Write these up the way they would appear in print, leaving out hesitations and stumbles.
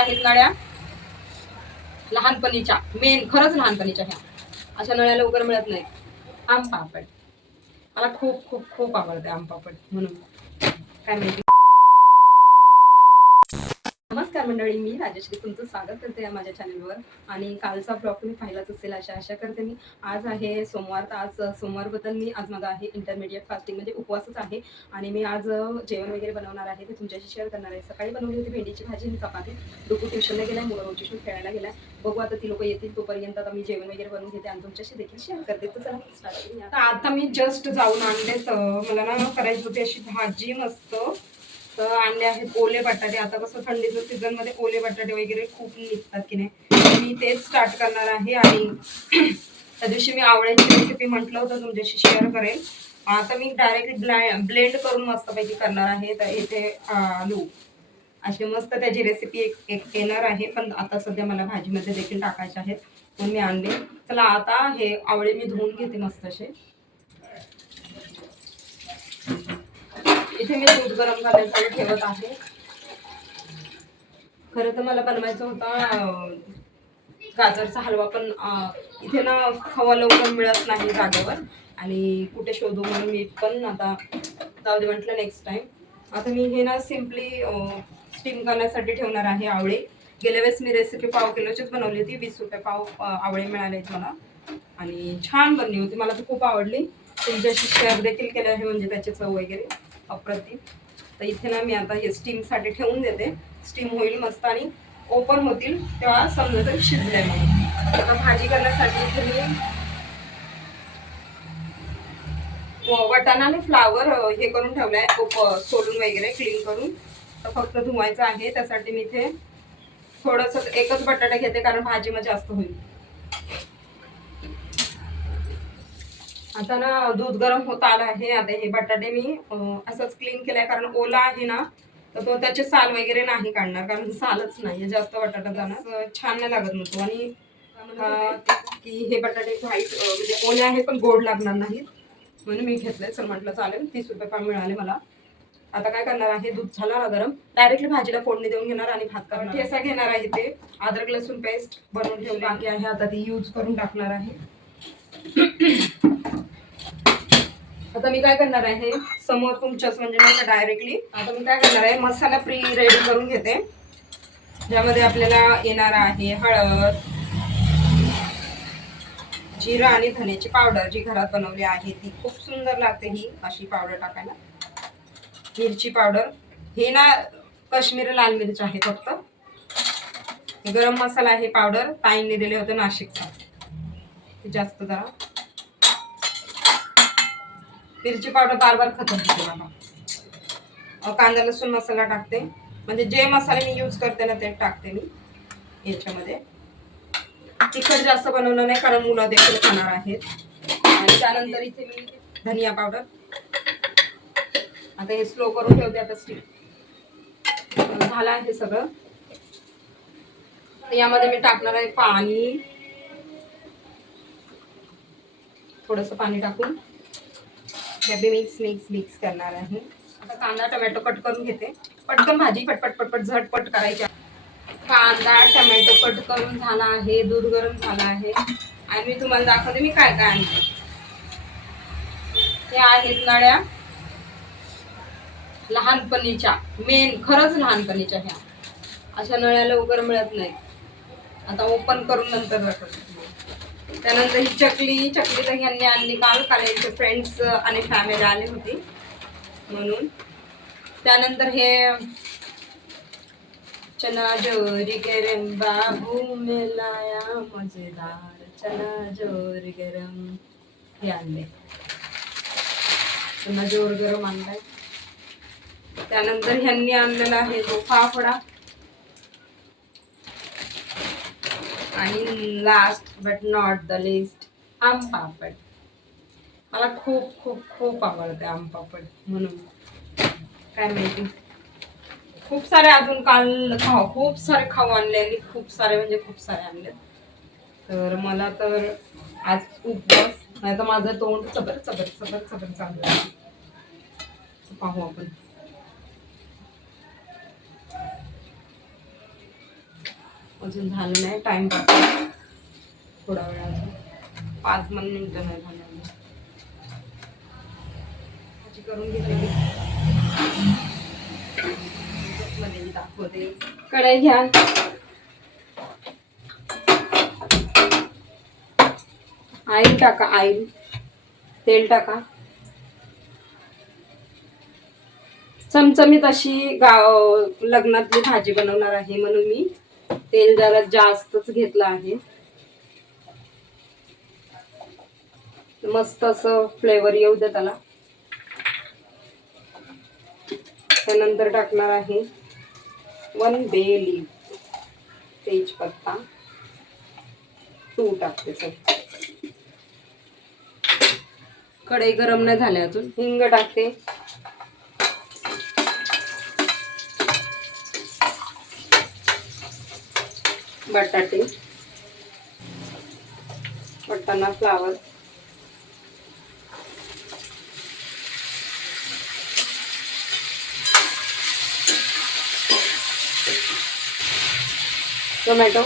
आहेत नळ्या लहानपणीच्या, मेन खरंच लहानपणीच्या. ह्या अशा नळ्या लवकर मिळत नाहीत. आम पापड मला खूप खूप खूप आवडते आम पापड, म्हणून काय माहिती. नमस्कार मंडळी, मी राजश्री तुमचं स्वागत करते या माझ्या चॅनलवर. आणि कालचा ब्लॉग तुम्ही पाहिलाच असेल आशा करते मी. आज आहे सोमवार, तर आज सोमवारबद्दल मी आज माझा आहे इंटरमिडिएट फास्टिंग, म्हणजे उपवासच आहे. आणि मी आज जेवण वगैरे बनवणार आहे, ते तुमच्याशी शेअर करणार आहे. सकाळी बनवली होती भेंडीची भाजी आणि चपाती. डुकू ट्युशनला गेलाय, मुलं रोटेशन खेळायला गेलाय. बघू आता ती लोक येतील तोपर्यंत आता मी जेवण वगैरे बनवून घेते आणि तुमच्याशी देखील शेअर करते. तर चला स्टार्ट करूया. आता मी जस्ट जाऊन आणले, तर मला ना करायची होती अशी भाजी मस्त. तर आणले आहेत ओले बटाटे. आता कसं थंडीच्या सीझन मध्ये ओले बटाटे वगैरे खूप निघतात की नाही, मी तेच स्टार्ट करणार आहे. आणि त्या दिवशी मी आवळ्याची रेसिपी म्हटलं होतं तुमच्याशी शेअर करेल. आता मी डायरेक्टली ब्लेंड करून मस्तपैकी करणार आहे. तर इथे आलू असे मस्त त्याची रेसिपी एक येणार आहे, पण आता सध्या मला भाजीमध्ये देखील टाकायचे आहेत म्हणून मी आणले. चला आता हे आवळे मी धुवून घेते मस्त असे. इथे मी दूध गरम करण्यासाठी ठेवत आहे. खरं तर मला बनवायचा होता गाजरचा हलवा, पण इथे ना खवा लवकर मिळत नाही जागेवर आणि कुठे शोधू, म्हणून मी पण आता जाऊ दे म्हटलं नेक्स्ट टाइम. आता मी हे ना सिम्पली स्टीम करण्यासाठी ठेवणार आहे आवळे. गेल्या वेळेस मी रेसिपी पाव किलोचीच बनवली होती. 20 रुपये पाव आवळे मिळाले मला आणि छान बनली होती, मला तर खूप आवडली. तुमच्याशी शेअर देखील केलं आहे, म्हणजे त्याची चव वगैरे अप्रतिम. तर इथे ना मी आता हे स्टीमसाठी ठेवून देते. स्टीम होईल मस्त आणि ओपन होतील तेव्हा समजा तर शिजले. मग आता भाजी करण्यासाठी इथे मी वाटाणा आणि फ्लावर हे करून ठेवलाय, सोलून वगैरे क्लीन करून. तर फक्त धुवायचं आहे. त्यासाठी मी इथे थोडंसं एकच बटाटा घेते, कारण भाजी मग जास्त होईल. आता ना दूध गरम होत आलं आहे. आता हे बटाटे मी असंच क्लीन केलाय, कारण ओला आहे ना, तर तो त्याचे साल वगैरे नाही काढणार, कारण सालच नाही जास्त बटाटा जाणार छान नाही लागत नव्हतो. आणि की हे बटाटे व्हाईट म्हणजे ओले आहे पण गोड लागणार नाहीत, म्हणून मी घेतलंय. चल म्हटलं चालेल, 30 रुपये पाव मिळाले मला. आता काय करणार आहे, दूध झाला ना गरम, डायरेक्टली भाजीला फोडणी देऊन घेणार आणि भात करणार. ठेचा घेणार आहे. ते अद्रक लसूण पेस्ट बनवून ठेवली बाकी आहे, आता ती यूज करून टाकणार आहे. आता मी काय करणार आहे, समोर तुमच्याच म्हणजे नाही डायरेक्टली. आता मी काय करणार आहे, मसाला प्री रेडी करून घेते, ज्यामध्ये आपल्याला येणार आहे हळद, जिरा आणि धन्याची पावडर, जी घरात बनवली आहे ती खूप सुंदर लागते ही अशी पावडर टाकायला. मिरची पावडर, हे ना काश्मीरी लाल मिरच आहे फक्त. गरम मसाला आहे पावडर, ताईंनी दिले होते नाशिकचा, ते जास्त जरा. मिरची पावडर बार बार खतम होते मला. कांदा लसूण मसाला टाकते, म्हणजे जे मसाले मी यूज करते ना ते टाकते मी याच्यामध्ये. तिखट जास्त बनवलं नाही, कारण मुलं देखील खाणार आहेत. आणि त्यानंतर इथे मी धनिया पावडर. आता हे स्लो करून ठेवते. आता स्टीम झालं आहे सगळं. यामध्ये मी टाकणार आहे पाणी, थोडंसं पाणी टाकून मिक्स करणार आहे. आता कांदा टोमॅटो कट करून घेते. पटकन भाजी पटपट पटपट झटपट करायची. कांदा टोमॅटो कट करून झाला आहे, दूध गरम झाला आहे आणि मी तुम्हाला दाखवते मी काय काय आणते. हे आहेत नळ्या लहानपणीच्या, मेन खरंच लहानपणीच्या. ह्या अशा नळ्या लवकर मिळत नाहीत. आता ओपन करून नंतर दाखवते. त्यानंतर ही चकली तर यांनी आणली काल यांचे फ्रेंड्स आणि फॅमिली आली होती म्हणून. त्यानंतर हे चना जोरी गरम बाबू मेलाया मजेदार चना जोर गरम, हे आणले. चना जोर गरम आणलाय. त्यानंतर ह्यांनी आणलेला आहे तो फाफडा. आणि last but not the list, आम पापड. मला खूप खूप खूप आवडते आम पापड, म्हणून काय माहिती. खूप सारे अजून काल खूप सारे खाऊ आणले, खूप सारे म्हणजे खूप सारे आणले. तर मला तर आज उपवास, नाही तर माझं तोंड चबर चबर चबर चबर चालू आहे. पाहू आपण. अजून झालं नाही, टाइमपास थोडा वेळ अजून 5 मिनिटं नाही झाले अजून. भाजी करून घेतली मध्ये मी दाखवते. कढई घ्या, ऑइल टाका, ऑइल तेल टाका. चमचमीत अशी लग्नातली भाजी बनवणार आहे म्हणून मी तेल जरा जास्तच घेतलं आहे. मस्त असं फ्लेवर येऊ दे त्याला. त्यानंतर टाकणार आहे 1 बे लीफ, तेजपत्ता 2 टाकते. सर कढई गरम नाही झाले अजून. हिंग टाकते, बटाटे, वाटाणा, फ्लावर, टोमॅटो,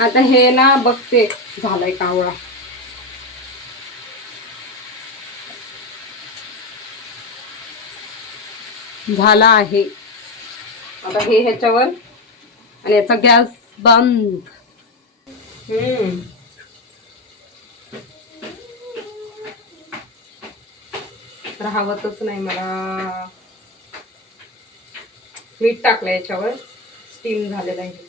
आता हे ना बघते झालंय कावळा. झाला आहे. आता हे ह्याच्यावर आणि याचा गॅस बंद. राहवतच नाही मला. मीठ टाकलं याच्यावर, स्टीम झालेलं आहे.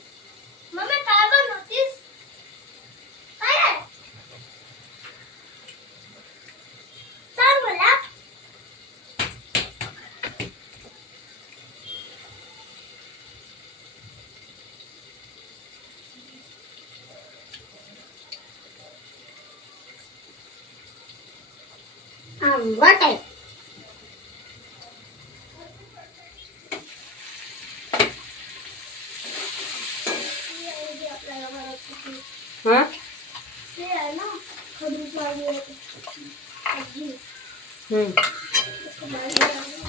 आंबट आहे. हा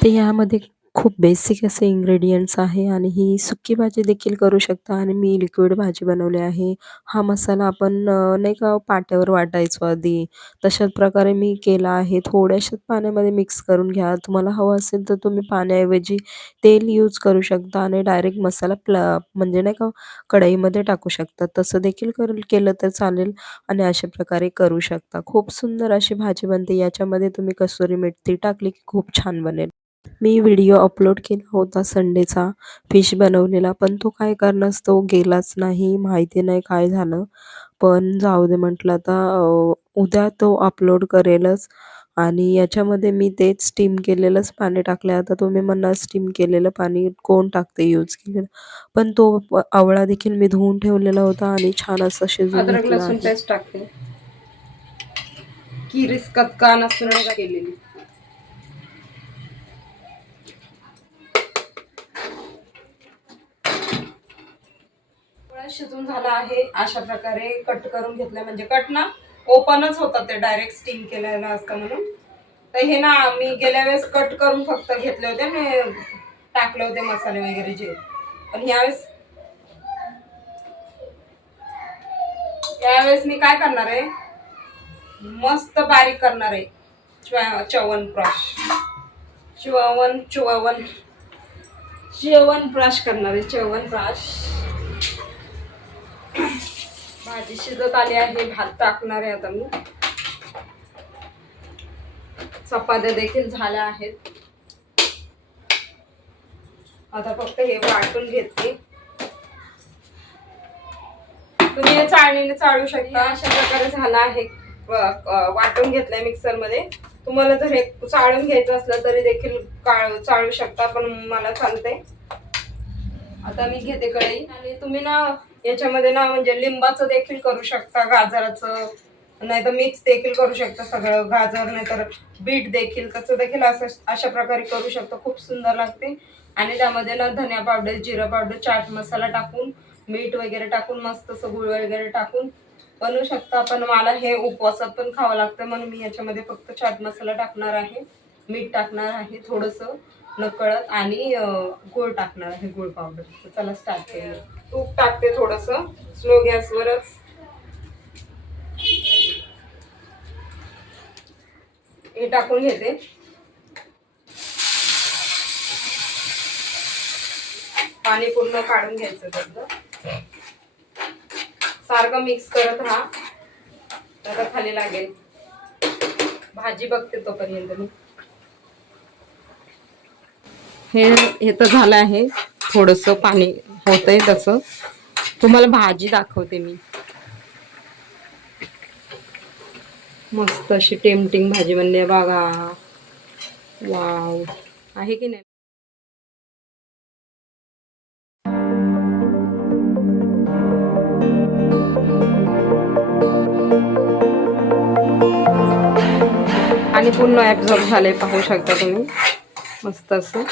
ते यामध्ये खूप बेसिक असे इन्ग्रेडियंट्स आहे आणि ही सुकी भाजी देखील करू शकता. आणि मी लिक्विड भाजी बनवली आहे. हा मसाला आपण नाही का पाट्यावर वाटायचो आधी, तशाच प्रकारे मी केला आहे. थोड्याशाच पाण्यामध्ये मिक्स करून घ्या. तुम्हाला हवं असेल तर तुम्ही पाण्याऐवजी तेल यूज करू शकता आणि डायरेक्ट मसाला म्हणजे नाही का कढईमध्ये टाकू शकता. तसं देखील केलं तर चालेल आणि अशा प्रकारे करू शकता. खूप सुंदर अशी भाजी बनते. याच्यामध्ये तुम्ही कसुरी मेथी टाकली की खूप छान बनेल. मी व्हिडिओ अपलोड केला होता संडेचा, फिश बनवलेला, पण तो काय कारणास्तव गेलाच नाही. माहिती नाही काय झालं. पण जाऊ दे म्हटलं आता उद्या तो अपलोड करेलच. आणि याच्यामध्ये मी तेच स्टीम केलेलंच पाणी टाकलं. आता तुम्ही म्हणणार स्टीम केलेलं पाणी कोण टाकते यूज केलेलं, पण तो आवळा देखील मी धुवून ठेवलेला होता आणि छान असा शिजवून अद्रक घेतला लसूण आहे. पेस्ट टाकते, किरीस कतका नसून केलेली. शिजून झाला आहे. अशा प्रकारे कट करून घेतलं, म्हणजे कट ना ओपनच होतं ते, डायरेक्ट स्टीम केलेलं असतं म्हणून. तर हे ना मी गेल्या वेळेस कट करून फक्त घेतले होते आणि टाकले होते मसाले वगैरे जे. पण यावेळेस मी काय करणार आहे, मस्त बारीक करणार आहे. च्यवनप्राश करणार आहे. च्यवनप्राश. भाजी शिजत आली आहे, भात टाकणार आहे आता मी. चपात्या देखील झाल्या आहेत. आता फक्त हे वाटून घेते. तुम्ही हे चाळणीने चाळू शकता. अशा प्रकारे झाला आहे, वाटून घेतलंय मिक्सर मध्ये. तुम्हाला जर हे चाळून घ्यायचं असलं तरी देखील चाळू शकता, पण मला चालतंय. आता मी घेते कढई. आणि तुम्ही ना याच्यामध्ये ना म्हणजे लिंबाचं देखील करू शकता, गाजराचं, नाही तर मिक्स देखील करू शकता. सगळं गाजर नाही तर बीट देखील, तसं देखील अशा प्रकारे करू शकता. खूप सुंदर लागते. आणि त्यामध्ये ना धनिया पावडर, जिरा पावडर, चाट मसाला टाकून, मीठ वगैरे टाकून, मस्त असं गुळ वगैरे टाकून बनवू शकता, पण मला हे उपवासात पण खावं लागतं म्हणून मी याच्यामध्ये फक्त चाट मसाला टाकणार आहे, मीठ टाकणार आहे थोडंसं नकळत आणि गूळ टाकणार आहे, गूळ पावडर. तर चला स्टार्ट केलं. तूप टाकते थोडंसं स्लो गॅसवरच. हे टाकून घेते. पाणी पूर्ण काढून घ्यायचं त्यातलं. सारखं मिक्स करत राहा, आता खाली लागेल. भाजी बघते तोपर्यंत मी. हे तर झालं आहे, थोडंसं पाणी होतंय तसं. तुम्हाला भाजी दाखवते मी. मस्त अशी टेम्पटिंग भाजी बनली आहे बघा. वाव, आहे की नाही? आणि पूर्ण ॲब्झॉर्ब झाले पाहू शकता तुम्ही, मस्त असं.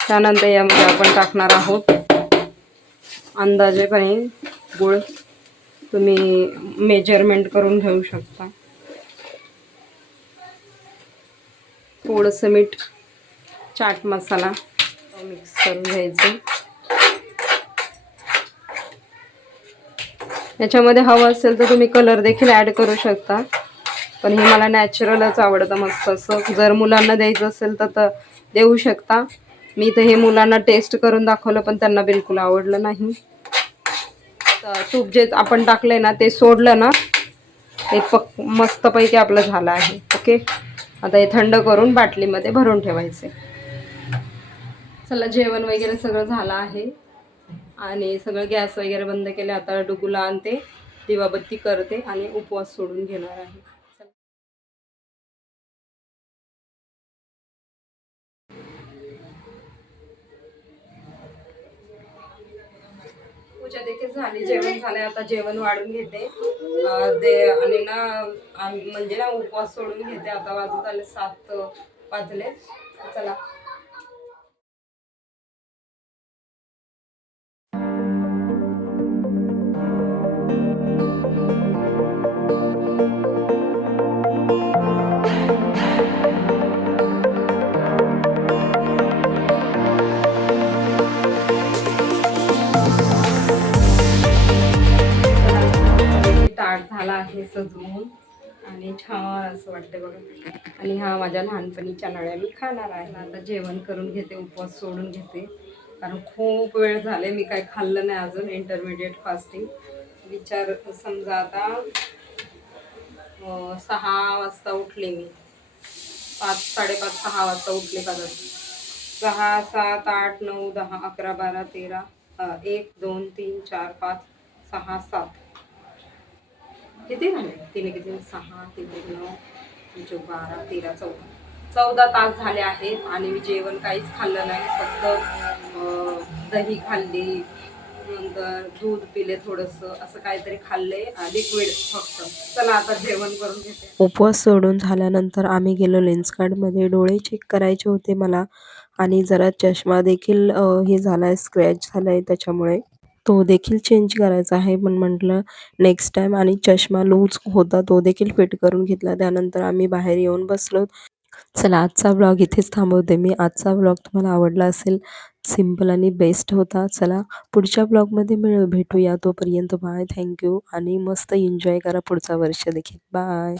त्यानंतर यामध्ये आपण टाकणार आहोत अंदाजेपणे गूळ. तुम्ही मेजरमेंट करून घेऊ शकता. थोडंसं मीठ, चाट मसाला मिक्स करून घ्यायचं. याच्यामध्ये हवं असेल तर तुम्ही कलर देखील ॲड करू शकता, पण हे मला नॅचरलच आवडतं मस्त असं. जर मुलांना द्यायचं असेल तर देऊ शकता. मी तर हे मुलांना टेस्ट करून दाखवलं पण त्यांना बिलकुल आवडलं नाही. तर तूप जे आपण टाकलंय ना ते सोडलं ना, हे मस्तपैकी आपलं झालं आहे. ओके, आता हे थंड करून बाटलीमध्ये भरून ठेवायचे. चला, जेवण वगैरे सगळं झालं आहे आणि सगळं गॅस वगैरे बंद केले. आता डुगूला आणते, दिवाबत्ती करते आणि उपवास सोडून घेणार आहे. पूजा देखील झाली, जेवण झालंय. आता जेवण वाढून घेते आणि ना म्हणजे ना उपवास सोडून घेते. आता वाजत आले 7 वाजले. चला. ताट झाला आहे सजवून आणि छान असं वाटतं बघा. आणि हा माझ्या लहानपणीच्या नळ्या मी खाणार आहे. आता जेवण करून घेते, उपवास सोडून घेते, कारण खूप वेळ झाले मी काय खाल्लं नाही अजून. Intermediate fasting. विचार समजा आता 6 वाजता उठले मी, 5, 5:30, 6 वाजता उठले का. 6, 7, 8, 9, 10, 11, 12, 13, 1, 2, 3, 4, 5, 6, 7. किती झाले? 3 किती 6, 3 9, 12, 13, 14 तास झाले आहेत आणि मी जेवण काहीच खाल्लं नाही. फक्त दही खाल्ली, नंतर दूध पिले थोडंसं, असं काहीतरी खाल्ले, लिक्विड फक्त. चला आता जेवण करून घेते. उपवास सोडून झाल्यानंतर आम्ही गेलो लेन्सकार्टमध्ये. डोळे चेक करायचे होते मला आणि जरा चष्मा देखील हे झालाय, स्क्रॅच झालाय त्याच्यामुळे. तो देखील चेंज करायचा आहे, पण म्हटलं नेक्स्ट टाईम. आणि चष्मा लूज होता तो देखील फिट करून घेतला. त्यानंतर आम्ही बाहेर येऊन बसलो. चला, आजचा व्लॉग इथेच थांबवते मी. आजचा व्लॉग तुम्हाला आवडला असेल, सिंपल आणि बेस्ट होता. चला, पुढच्या व्लॉगमध्ये भेटूया. तोपर्यंत बाय, थँक्यू आणि मस्त एन्जॉय करा पुढचा वर्ष देखील. बाय.